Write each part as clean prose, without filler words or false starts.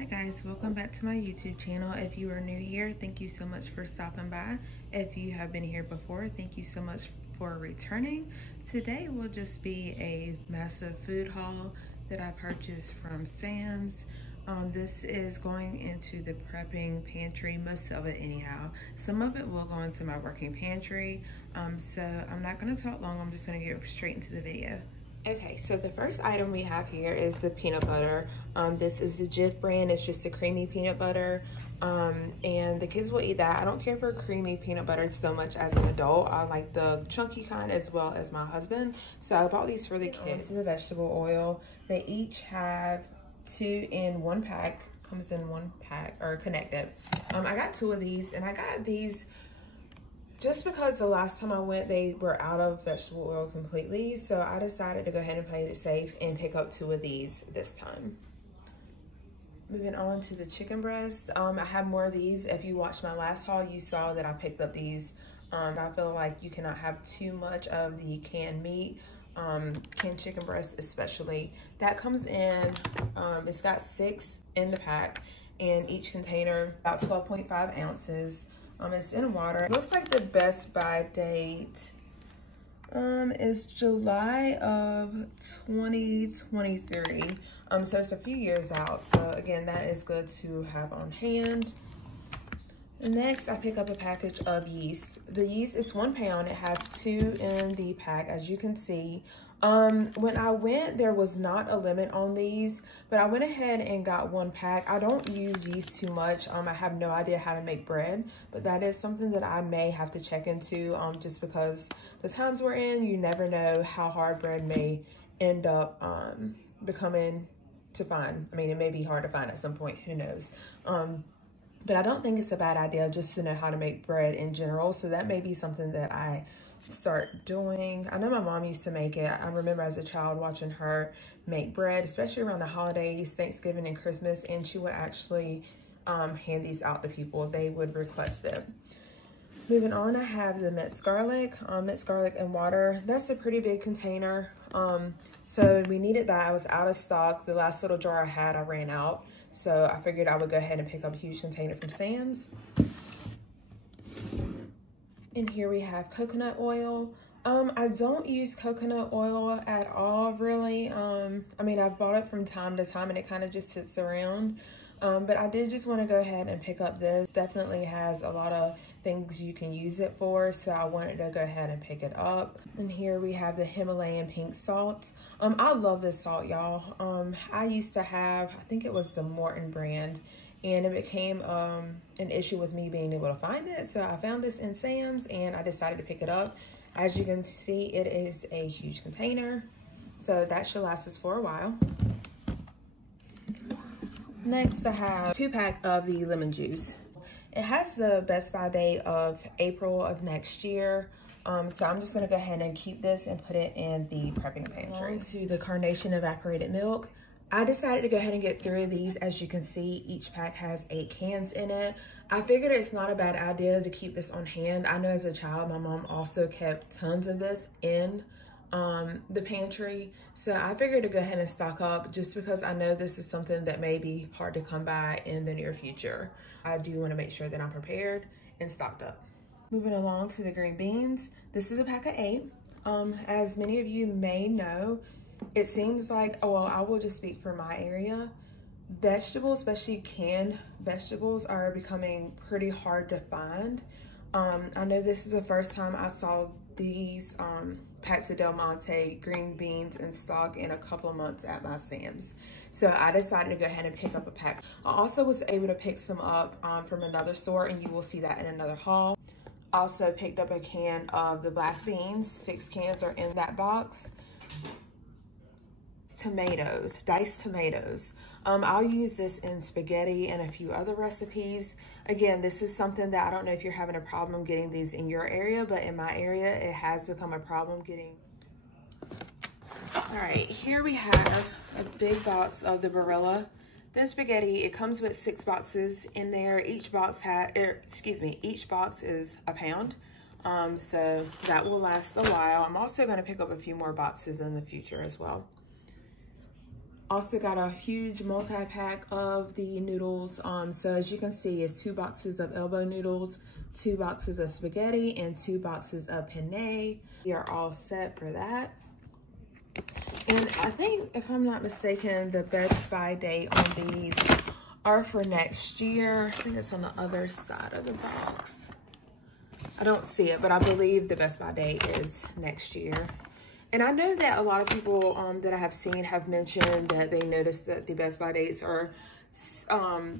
Hi guys, welcome back to my YouTube channel. If you are new here, thank you so much for stopping by. If you have been here before, thank you so much for returning. Today will just be a massive food haul that I purchased from Sam's. This is going into the prepping pantry, most of it anyhow. Some of it will go into my working pantry. So I'm not gonna talk long, I'm just gonna get straight into the video. Okay, so the first item we have here is the peanut butter. This is the Jif brand. It's just a creamy peanut butter. And the kids will eat that. I don't care for creamy peanut butter so much as an adult. I like the chunky kind as well as my husband. So I bought these for the kids. The vegetable oil. They each have 2 in 1 pack. Comes in 1 pack or connected. I got 2 of these, and I got these just because the last time I went, they were out of vegetable oil completely. So I decided to go ahead and play it safe and pick up 2 of these this time. Moving on to the chicken breast. I have more of these. If you watched my last haul, you saw that I picked up these. I feel like you cannot have too much of the canned meat, canned chicken breast especially. That comes in, it's got 6 in the pack, and each container about 12.5 ounces. It's in water. It looks like the best by date is July of 2023. So it's a few years out. So again, that is good to have on hand. Next, I pick up a package of yeast. The yeast is 1 pound. It has 2 in the pack, as you can see. When I went, there was not a limit on these, but I went ahead and got 1 pack. I don't use yeast too much. I have no idea how to make bread, but that is something that I may have to check into, just because the times we're in, you never know how hard bread may end up becoming to find. I mean, it may be hard to find at some point, who knows? But I don't think it's a bad idea just to know how to make bread in general. So that may be something that I start doing. I know my mom used to make it. I remember as a child watching her make bread, especially around the holidays, Thanksgiving and Christmas, and she would actually hand these out to people. They would request it. Moving on, I have the minced garlic and water. That's a pretty big container. So we needed that. I was out of stock. The last little jar I had, I ran out. So I figured I would go ahead and pick up a huge container from Sam's. And here we have coconut oil. I don't use coconut oil at all, really. I mean, I've bought it from time to time and it kind of just sits around. But I did just want to go ahead and pick up this. Definitely has a lot of things you can use it for, so I wanted to go ahead and pick it up. And here we have the Himalayan pink salt. I love this salt, y'all. I used to have, I think it was the Morton brand, and it became an issue with me being able to find it. So I found this in Sam's and I decided to pick it up. As you can see, it is a huge container, so that should last us for a while. Next, I have 2 pack of the lemon juice. It has the best by date of April of next year. So I'm just gonna go ahead and keep this and put it in the prepping pantry. On to the Carnation evaporated milk. I decided to go ahead and get 3 of these. As you can see, each pack has 8 cans in it. I figured it's not a bad idea to keep this on hand. I know as a child, my mom also kept tons of this in the pantry. So I figured to go ahead and stock up just because I know this is something that may be hard to come by in the near future. I do want to make sure that I'm prepared and stocked up. Moving along to the green beans. This is a pack of 8. As many of you may know, it seems like, oh, well, I will just speak for my area. Vegetables, especially canned vegetables, are becoming pretty hard to find. I know this is the first time I saw these packs of Del Monte green beans in stock in a couple of months at my Sam's. So I decided to go ahead and pick up a pack. I also was able to pick some up from another store, and you will see that in another haul. Also picked up a can of the black beans. 6 cans are in that box. Tomatoes, diced tomatoes. I'll use this in spaghetti and a few other recipes. Again, this is something that I don't know if you're having a problem getting these in your area, but in my area, it has become a problem getting. All right, here we have a big box of the Barilla. This spaghetti, it comes with 6 boxes in there. Each box each box is a pound. So that will last a while. I'm also gonna pick up a few more boxes in the future as well. Also got a huge multi-pack of the noodles. So as you can see, it's 2 boxes of elbow noodles, 2 boxes of spaghetti, and 2 boxes of penne. We are all set for that. And I think, if I'm not mistaken, the Best Buy date on these are for next year. I think it's on the other side of the box. I don't see it, but I believe the Best Buy date is next year. And I know that a lot of people that I have seen have mentioned that they noticed that the Best Buy dates are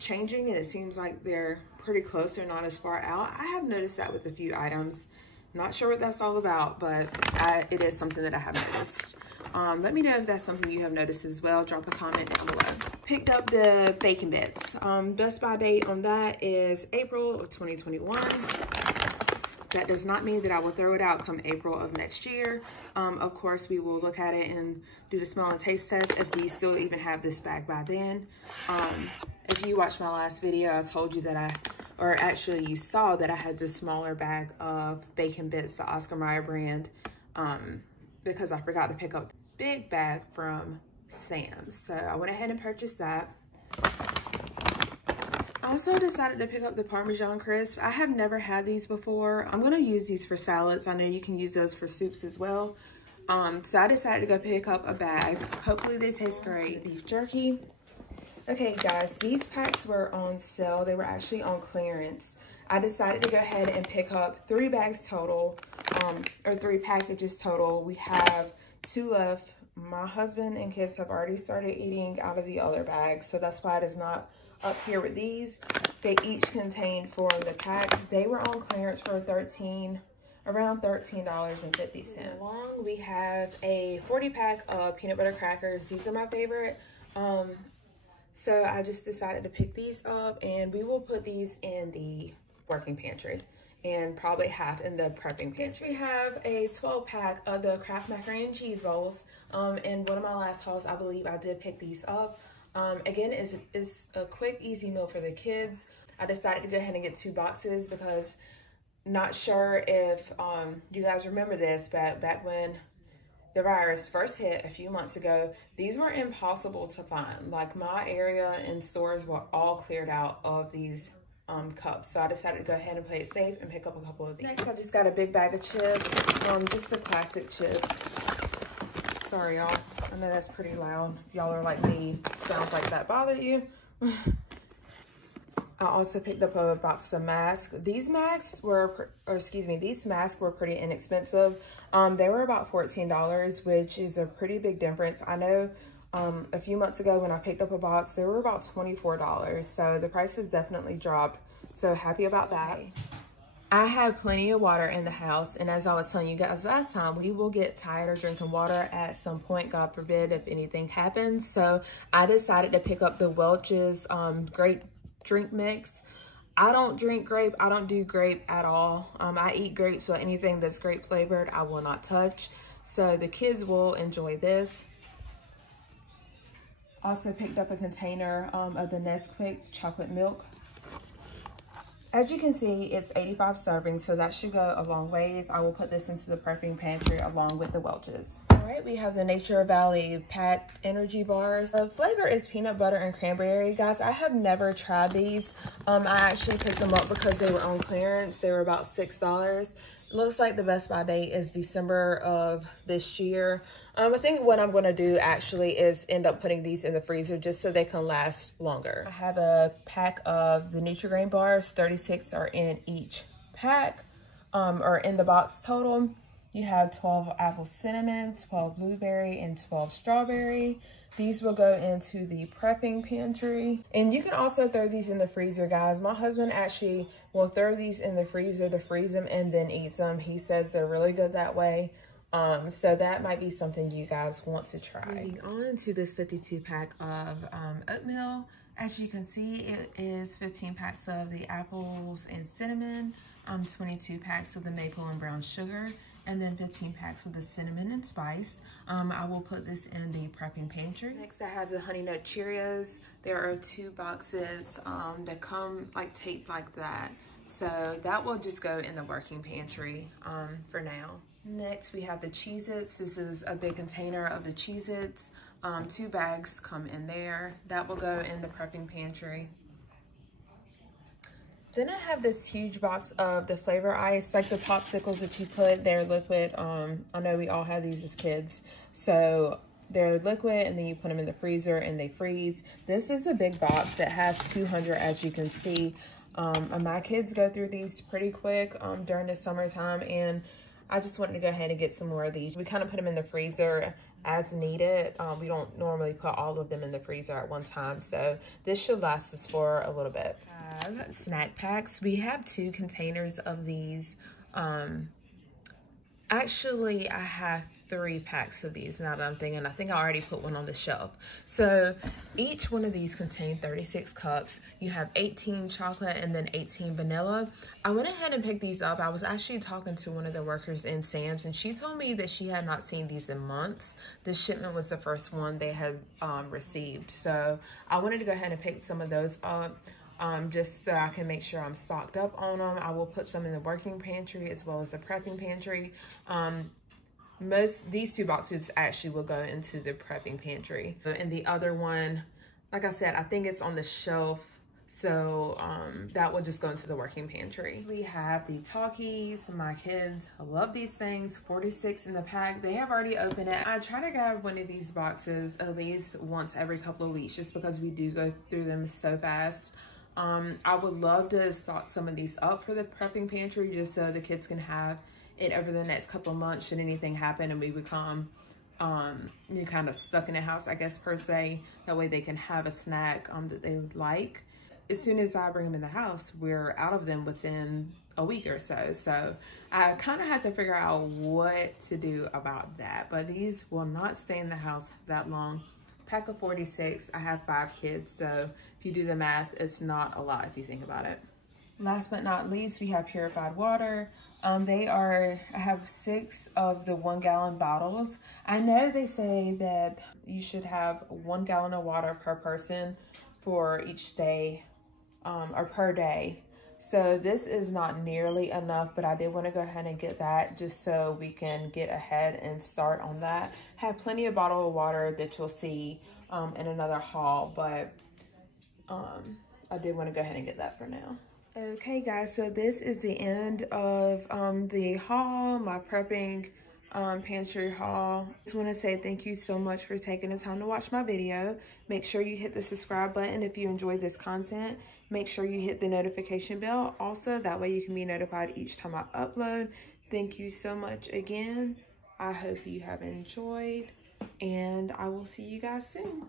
changing, and it seems like they're pretty close. They're not as far out. I have noticed that with a few items. Not sure what that's all about, but it is something that I have noticed. Let me know if that's something you have noticed as well. Drop a comment down below. Picked up the bacon bits. Best Buy date on that is April of 2021. That does not mean that I will throw it out come April of next year. Of course, we will look at it and do the smell and taste test if we still even have this bag by then. If you watched my last video, I told you that or actually you saw that I had this smaller bag of bacon bits, the Oscar Mayer brand, because I forgot to pick up the big bag from Sam's. So I went ahead and purchased that. I also decided to pick up the Parmesan crisp. I have never had these before. I'm gonna use these for salads. I know you can use those for soups as well. So I decided to go pick up a bag. Hopefully they taste great. Beef jerky. Okay guys, these packs were on sale. They were actually on clearance. I decided to go ahead and pick up 3 bags total, or 3 packages total. We have 2 left. My husband and kids have already started eating out of the other bags, so that's why it is not up here with these. They each contain 4 in the pack. They were on clearance for around $13.50. Along, we have a 40 pack of peanut butter crackers. These are my favorite. So I just decided to pick these up, and we will put these in the working pantry and probably half in the prepping pantry. Next, we have a 12 pack of the Kraft macaroni and cheese bowls. In one of my last hauls, I believe I did pick these up. Again, it's a quick, easy meal for the kids. I decided to go ahead and get 2 boxes because not sure if you guys remember this, but back when the virus first hit a few months ago, these were impossible to find. Like, my area and stores were all cleared out of these cups. So I decided to go ahead and play it safe and pick up a couple of these. Next, I just got a big bag of chips, just the classic chips. Sorry, y'all. I know that's pretty loud. Y'all are like me. Sounds like that bothered you. I also picked up a box of masks. These masks were, these masks were pretty inexpensive. They were about $14, which is a pretty big difference. I know a few months ago when I picked up a box, they were about $24. So the price has definitely dropped. So happy about that. I have plenty of water in the house, and as I was telling you guys last time, we will get tired of drinking water at some point, God forbid, if anything happens. So I decided to pick up the Welch's grape drink mix. I don't drink grape. I don't do grape at all. I eat grapes, so anything that's grape flavored, I will not touch. So the kids will enjoy this. Also picked up a container of the Nesquik chocolate milk. As you can see, it's 85 servings, so that should go a long ways. I will put this into the prepping pantry along with the Welch's. All right, we have the Nature Valley packed energy bars. The flavor is peanut butter and cranberry. Guys, I have never tried these. I actually picked them up because they were on clearance. They were about $6. It looks like the Best Buy date is December of this year. I think what I'm gonna do actually is end up putting these in the freezer just so they can last longer. I have a pack of the Nutri-Grain bars. 36 are in each pack, or in the box total. You have 12 apple cinnamon, 12 blueberry, and 12 strawberry. These will go into the prepping pantry. And you can also throw these in the freezer, guys. My husband actually will throw these in the freezer to freeze them and then eat them. He says they're really good that way. So that might be something you guys want to try. Moving on to this 52 pack of oatmeal. As you can see, it is 15 packs of the apples and cinnamon, 22 packs of the maple and brown sugar, and then 15 packs of the cinnamon and spice. I will put this in the prepping pantry. Next, I have the Honey Nut Cheerios. There are 2 boxes that come like taped like that. So that will just go in the working pantry for now. Next, we have the Cheez-Its. This is a big container of the Cheez-Its. 2 bags come in there. That will go in the prepping pantry. Then I have this huge box of the flavor ice, like the popsicles that you put, they're liquid. I know we all had these as kids. So they're liquid and then you put them in the freezer and they freeze. This is a big box that has 200, as you can see. My kids go through these pretty quick during the summertime, and I just wanted to go ahead and get some more of these. We kind of put them in the freezer as needed. We don't normally put all of them in the freezer at one time, so this should last us for a little bit. Snack packs. We have 2 containers of these. Actually, I have 3 packs of these now that I'm thinking. I think I already put one on the shelf. So each one of these contain 36 cups. You have 18 chocolate and then 18 vanilla. I went ahead and picked these up. I was actually talking to one of the workers in Sam's, and she told me that she had not seen these in months. This shipment was the first one they had received. So I wanted to go ahead and pick some of those up. Just so I can make sure I'm stocked up on them. I will put some in the working pantry as well as the prepping pantry. These 2 boxes actually will go into the prepping pantry. And the other one, like I said, I think it's on the shelf. So that will just go into the working pantry. We have the Talkies. My kids love these things. 46 in the pack. They have already opened it. I try to grab one of these boxes at least once every couple of weeks, just because we do go through them so fast. I would love to stock some of these up for the prepping pantry, just so the kids can have it over the next couple of months should anything happen and we become you kind of stuck in the house, I guess, per se. That way they can have a snack that they like. As soon as I bring them in the house, we're out of them within a week or so. So I kind of had to figure out what to do about that. But these will not stay in the house that long. Pack of 46. I have 5 kids, so if you do the math, it's not a lot if you think about it. Last but not least, we have purified water. I have 6 of the 1 gallon bottles. I know they say that you should have 1 gallon of water per person for each day, or per day. So this is not nearly enough, but I did want to go ahead and get that just so we can get ahead and start on that. Have plenty of bottled water that you'll see in another haul, but I did want to go ahead and get that for now. Okay guys, so this is the end of the haul, my prepping pantry haul. Just want to say thank you so much for taking the time to watch my video. Make sure you hit the subscribe button if you enjoyed this content. Make sure you hit the notification bell also, that way you can be notified each time I upload. Thank you so much again. I hope you have enjoyed, and I will see you guys soon.